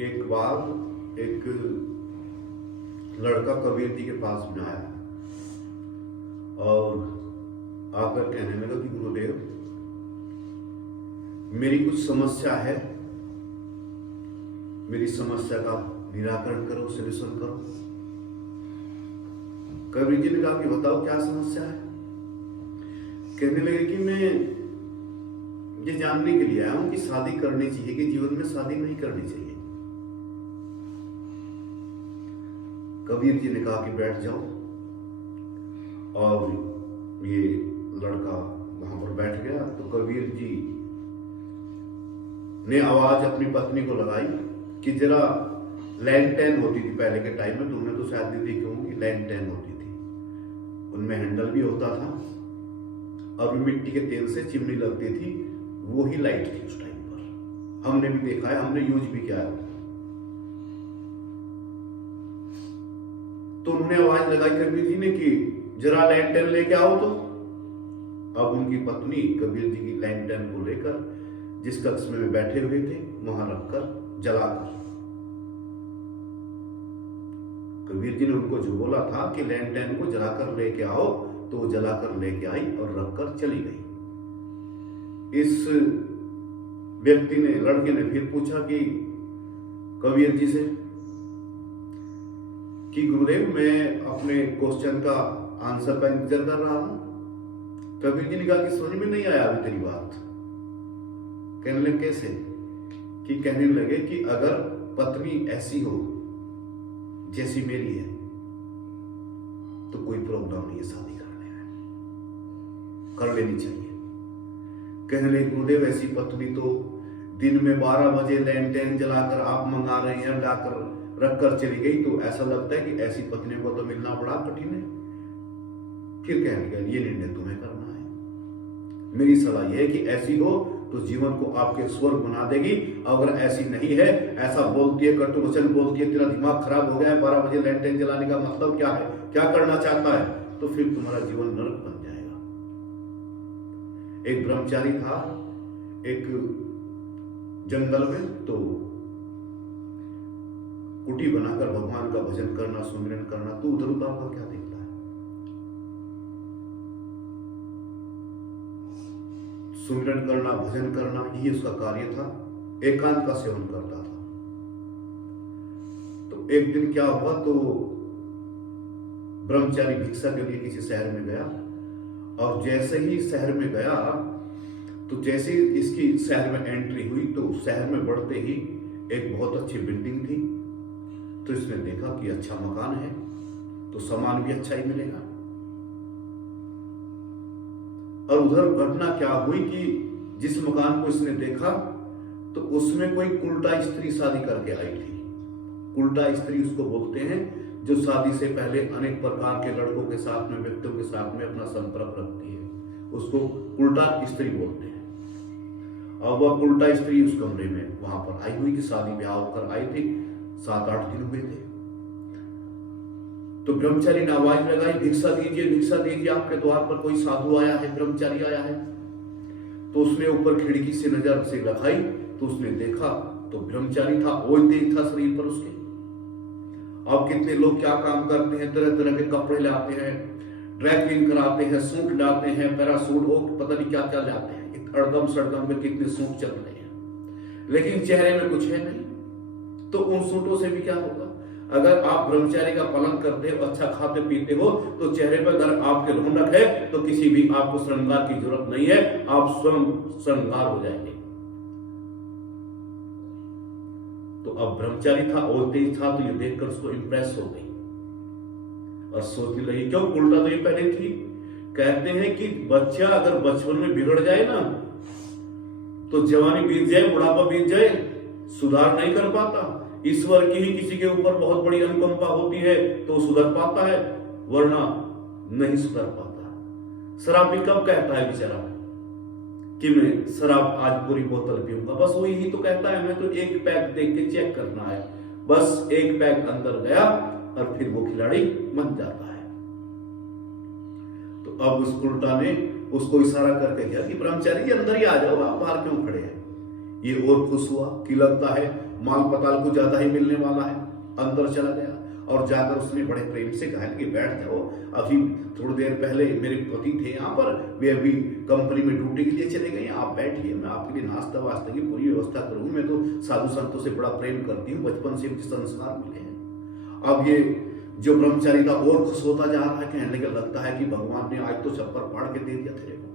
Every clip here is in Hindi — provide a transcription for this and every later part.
एक बार एक लड़का कबीर जी के पास में आया और आकर कहने लगा कि गुरुदेव, मेरी कुछ समस्या है, मेरी समस्या का निराकरण करो, सॉल्यूशन करो। कबीर जी ने कहा कि बताओ क्या समस्या है। कहने लगे कि मैं ये जानने के लिए आया हूं कि शादी करनी चाहिए कि जीवन में शादी नहीं करनी चाहिए। कबीर जी ने कहा कि बैठ जाओ, और ये लड़का वहां पर बैठ गया। तो कबीर जी ने आवाज अपनी पत्नी को लगाई कि जरा लैंटेन होती थी पहले के टाइम में, तुमने तो शायद नहीं देखी होंगी, लैंटेन होती थी, उनमें हैंडल भी होता था और मिट्टी के तेल से चिमनी लगती थी, वो ही लाइट थी उस टाइम पर। हमने भी देखा है, हमने यूज भी किया है। तो उन्होंने आवाज लगाई कबीर जी ने कि जरा लैंटेन लेके आओ। तो अब उनकी पत्नी कबीर जी की लैंटेन को लेकर जिस कक्ष में बैठे हुए थे वहां रखकर जलाकर, कबीर जी ने उनको जो बोला था कि लैंटेन को जलाकर लेके आओ, तो वो जलाकर लेके आई और रखकर चली गई। इस व्यक्ति ने, लड़के ने फिर पूछा कि कबीर जी से कि गुरुदेव, मैं अपने क्वेश्चन का आंसर का इंतजार कर रहा हूं। कबीर जी ने कहा कि समझ में नहीं आया अभी तेरी बात। कहने लगे कैसे? कि कहने लगे कि अगर पत्नी ऐसी हो जैसी मेरी है तो कोई प्रॉब्लम नहीं है शादी करने में, कर लेनी चाहिए। कहने लगे गुरुदेव, ऐसी पत्नी तो दिन में 12 बजे लैंटेन जलाकर आप मंगा रहे हैं, लाकर रखकर चली गई, तो ऐसा लगता है कि ऐसी पत्नी को तो मिलना बड़ा कठिन है। फिर कहने लगे ये निर्णय तुम्हें करना है, मेरी सलाह यह है कि ऐसी हो तो जीवन को आपके स्वर्ग बना देगी। अगर ऐसी नहीं है, ऐसा बोलती है, कटु वचन बोलती है, तेरा दिमाग खराब हो गया है, 12 बजे लैंटेन जलाने का मतलब क्या है, क्या करना चाहता है, तो फिर तुम्हारा जीवन नरक बन जाएगा। एक ब्रह्मचारी था एक जंगल में, तो कुटी बनाकर भगवान का भजन करना, सुमिरन करना। तो उधर उधर का क्या देखता है? सुमिरन करना, भजन करना, यही उसका कार्य था। एकांत का सेवन करता था। तो एक दिन क्या हुआ, तो ब्रह्मचारी भिक्षा के लिए किसी शहर में गया, और जैसे ही शहर में गया, तो जैसे इसकी शहर में एंट्री हुई, तो शहर में बढ़ते ही एक बहुत अच्छी बिल्डिंग थी। तो इसने देखा कि अच्छा मकान है, तो सामान भी अच्छा ही मिलेगा। और उधर घटना क्या हुई कि जिस मकान को इसने देखा, तो उसमें कोई उल्टा स्त्री शादी करके आई थी। उल्टा स्त्री उसको बोलते हैं जो शादी से पहले अनेक प्रकार के लड़कों के साथ में, व्यक्तियों के साथ में अपना संपर्क रखती है, उसको उल्टा स्त्री बोलते हैं। और वह उल्टा स्त्री उस कमरे में वहां पर आई हुई थी, शादी ब्याह होकर आई थी, 7-8 दिन हुए थे। तो ब्रह्मचारी ने आवाज लगाई, भिक्षा दीजिए, भिक्षा दीजिए, आपके द्वार पर कोई साधु आया है, ब्रह्मचारी आया है। तो उसने ऊपर खिड़की से नजर से लगाई, तो उसने देखा तो ब्रह्मचारी था, ओझ तेज था शरीर पर उसके। अब कितने लोग क्या काम करते हैं, तरह तरह के कपड़े लाते हैं, ड्राई क्लीन कराते हैं, सूट लाते हैं, पैरासूट हो, पता नहीं क्या क्या लाते हैं, अड़गम सड़गम में कितने सूट चल रहे हैं, लेकिन चेहरे में कुछ है नहीं। तो उन सूटों से भी क्या होगा? अगर आप ब्रह्मचारी का पालन करते हो, अच्छा खाते पीते हो, तो चेहरे पर अगर आपके रौनक है, तो किसी भी आपको श्रृंगार की जरूरत नहीं है, आप स्वयं श्रृंगार हो जाएंगे। तो अब ब्रह्मचारी था, और तेज था, तो ये देखकर उसको इंप्रेस हो गई और सोचने लगी क्यों उल्टा तो ये पहले थी। कहते हैं कि बच्चा अगर बचपन में बिगड़ जाए ना, तो जवानी बीत जाए, बुढ़ापा बीत जाए, सुधार नहीं कर पाता। ईश्वर की ही किसी के ऊपर बहुत बड़ी अनुकंपा होती है तो सुधर पाता है, वरना नहीं सुधर पाता। शराबी कब कहता है बेचारा कि मैं शराब आज पूरी बोतल पीऊंगा, बस वो यही तो कहता है, मैं तो एक पैक देख के चेक करना है, बस एक पैक अंदर गया और फिर वो खिलाड़ी बन जाता है। तो अब उस उल्टा ने उसको इशारा करके किया कि ब्रह्मचारी जी अंदर ही आ जाओ, आप बाहर क्यों खड़े हैं। ये और खुश हुआ कि लगता है माल पताल को ज्यादा ही मिलने वाला है। अंदर चला गया और जाकर उसने बड़े प्रेम से कहा कि बैठ जाओ, अभी थोड़ी देर पहले मेरे पति थे यहाँ पर, वे अभी कंपनी में ड्यूटी के लिए चले गए, आप बैठिए, मैं आपके लिए नाश्ता वास्ता की पूरी व्यवस्था करूँ। मैं तो साधु संतों से बड़ा प्रेम करती हूँ, बचपन से मुझे संस्कार मिले हैं। अब ये जो ब्रह्मचारी था और खुश होता जा रहा है, कहने लगा लगता है कि भगवान ने आज तो छप्पर फाड़ के दे दिया तेरे को।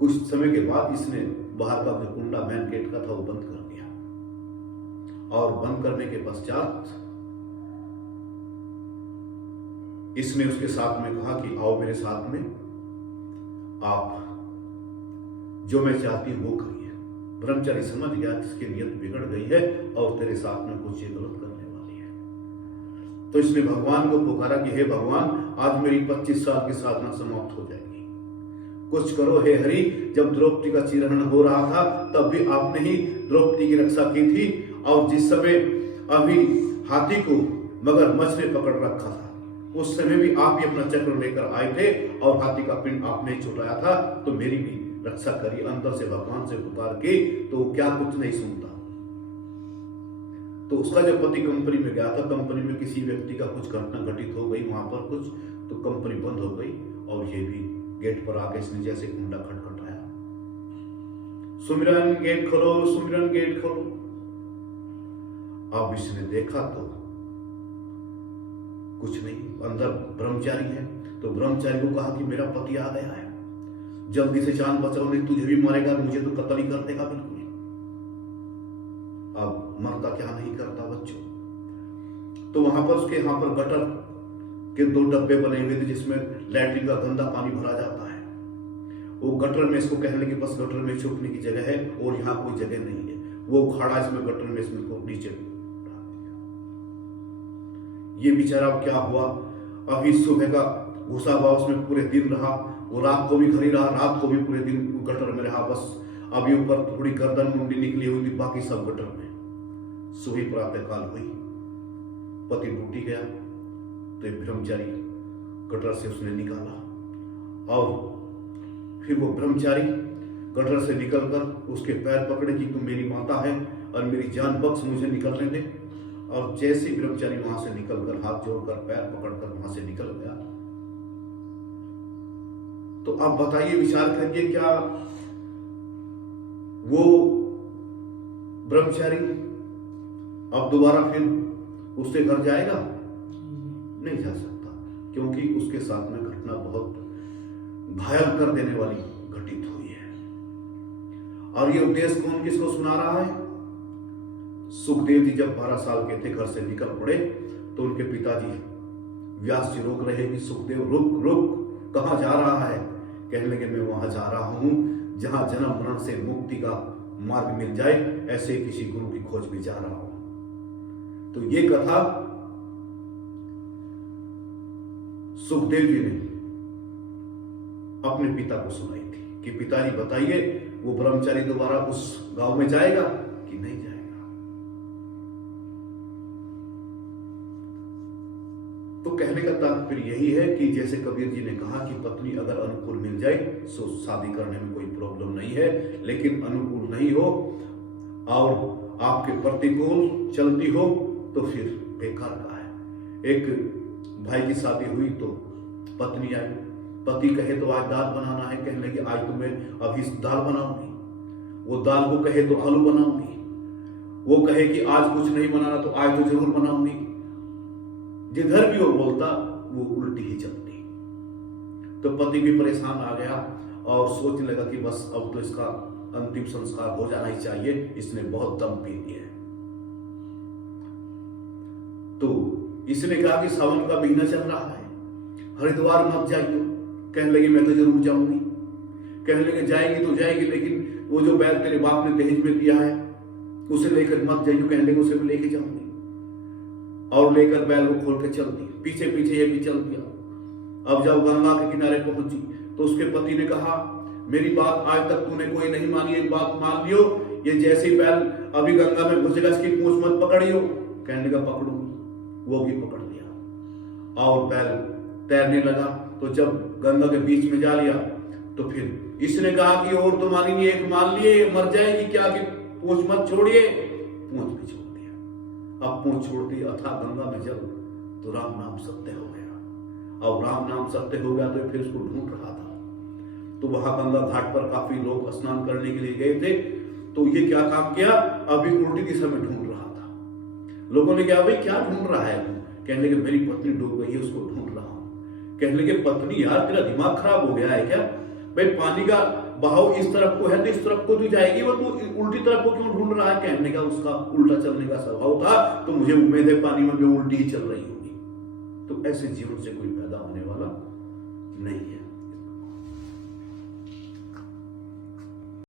कुछ समय के बाद इसने बाहर का जो कुंडा मेन गेट का था वो बंद कर दिया, और बंद करने के पश्चात इसने उसके साथ में कहा कि आओ मेरे साथ में, आप जो मैं चाहती हूं वो करिए। ब्रह्मचारी समझ गया कि इसकी नियत बिगड़ गई है और तेरे साथ में कुछ ये गलत करने वाली है। तो इसने भगवान को पुकारा कि हे भगवान, आज मेरी 25 साल की साधना समाप्त हो जाएगी, कुछ करो हे हरि। जब द्रौपदी का चिरहरण हो रहा था तब भी आपने ही द्रौपदी की रक्षा की थी, और जिस समय अभी हाथी को मगरमच्छ ने पकड़ रखा था उस समय भी आप ही अपना चक्र लेकर आए थे और हाथी का पिंड आपने छुटाया था, तो मेरी भी रक्षा करिए। अंदर से भगवान से पुकार के तो क्या कुछ नहीं सुनता। तो उसका जब पति कंपनी में गया था, कंपनी में किसी व्यक्ति का कुछ घटना घटित हो गई वहां पर कुछ, तो कंपनी बंद हो गई और ये भी गेट पर आके इसने जैसे कुंडा खटखटाया, सुमिरन गेट खोलो, सुमिरन गेट खोलो। अब इसने देखा तो कुछ नहीं, अंदर ब्रह्मचारी है। तो ब्रह्मचारी को कहा कि मेरा पति आ गया है, जल्दी से जान बचाओ, नहीं तुझे भी मारेगा, मुझे तो कत्ल ही कर देगा बिल्कुल। अब मरता क्या नहीं करता बच्चों। तो वहां पर उसके यहाँ पर गटर के 2 डब्बे बने हुए थे जिसमें लैट्रिन का गंदा पानी भरा जाता है। वो गटर में इसको कहने लगे बस गटर में छुपने की जगह है और यहाँ कोई जगह नहीं है। वो उखाड़ा इसमें गटर में, इसमें को नीचे। ये बेचारा क्या हुआ, अभी सुबह का घुसा हुआ उसमें पूरे दिन रहा, वो रात को भी घर ही रहा, रात को भी पूरे दिन गटर में रहा। बस अभी ऊपर थोड़ी गर्दन मुंडी निकली हुई थी, बाकी सब गटर में। सुबह प्रातःकाल हुई, पति ड्यूटी गया तो ब्रह्मचारी गटर से उसने निकाला, और फिर वो ब्रह्मचारी गटर से निकलकर उसके पैर पकड़े कि तुम मेरी माता है और मेरी जान बख्श, मुझे निकलने दे। और जैसे ब्रह्मचारी वहां से निकलकर हाथ जोड़कर पैर पकड़कर वहां से निकल गया, तो आप बताइए, विचार करिए, क्या वो ब्रह्मचारी अब दोबारा फिर उसके घर जाएगा? नहीं जा सकता, क्योंकि उसके साथ में घटना बहुत घायल कर देने वाली घटित हुई है। और ये उपदेश कौन किसको सुना रहा है? सुखदेव जी जब 12 साल के थे घर से निकल पड़े तो उनके पिताजी व्यास जी रोक रहे कि सुखदेव रुक रुक, कहां जा रहा है? कहने लगे मैं वहां जा रहा हूं जहां जन्म मरण से मुक्ति का मार्ग मिल जाए, ऐसे किसी गुरु की खोज में जा रहा हूं। तो ये कथा सुखदेव जी ने अपने पिता को सुनाई थी कि पिताजी बताइए, वो ब्रह्मचारी दोबारा उस गांव में जाएगा कि नहीं जाएगा? तो कहने का तात्पर्य यही है कि जैसे कबीर जी ने कहा कि पत्नी अगर अनुकूल मिल जाए तो शादी करने में कोई प्रॉब्लम नहीं है, लेकिन अनुकूल नहीं हो और आपके प्रतिकूल चलती हो तो फिर बेकार का है। एक भाई की शादी हुई तो पत्नी आई, पति कहे तो आज दाल बनाना है, कहने लगे आज तो मैं अभी दाल बनाऊंगी। वो दाल को कहे तो आलू बनाऊंगी, वो कहे कि आज कुछ नहीं बनाना तो आज तो जरूर बनाऊंगी। जिधर भी वो बोलता वो उल्टी ही चलती। तो पति भी परेशान आ गया और सोचने लगा कि बस अब तो इसका अंतिम संस्कार हो जाना ही चाहिए, इसने बहुत दम पी लिया है। तो इसने कहा कि सावन का महीना चल रहा है, हरिद्वार मत जाइए। कहने लगे मैं तो जरूर जाऊंगी। कहने लगे जाएगी तो जाएगी, लेकिन वो जो बैल तेरे बाप ने दहेज में दिया है उसे लेकर मत जाइए। कहने लगे उसे भी लेके जाऊंगी, और लेकर बैल को खोल के चल दी। पीछे पीछे ये भी चल दिया। अब जब गंगा के किनारे पहुंची तो उसके पति ने कहा मेरी बात आज तक तूने कोई नहीं मानी, एक बात मान लियो, ये जैसी बैल अभी गंगा में घुसेगा इसकी पूंछ मत पकड़ियो। कहने लगा पकड़ूंगी, वो भी पकड़ लिया और बैल तैरने लगा। तो जब गंगा के बीच में जा लिया तो फिर इसने कहा कि और तो मानी नहीं, एक मान लिए मर जाएगी क्या कि पूंछ मत छोड़िए, पूंछ भी छोड़ दिया। अब पूंछ छोड़ती अथा गंगा में जल, तो राम नाम सत्य हो गया। अब राम नाम सत्य हो गया तो फिर उसको ढूंढ रहा था। तो वहां गंगा घाट पर काफी लोग स्नान करने के लिए गए थे। तो ये क्या काम किया, अभी उल्टी दिशा में ढूंढ रहा था। लोगों ने कहा भाई क्या ढूंढ रहा है तू? कहने लगे मेरी पत्नी डूब गई है, उसको ढूंढ रहा हूं। कहने लगे पत्नी, यार तेरा दिमाग खराब हो गया है क्या? भाई पानी का बहाव इस तरफ को है तो इस तरफ को तो जाएगी, वो तू उल्टी तरफ को क्यों ढूंढ रहा है? कहने का उसका उल्टा चलने का स्वभाव था, तो मुझे उम्मीद है पानी में भी उल्टी ही चल रही होगी। तो ऐसे जीवन से कोई पैदा होने वाला नहीं है।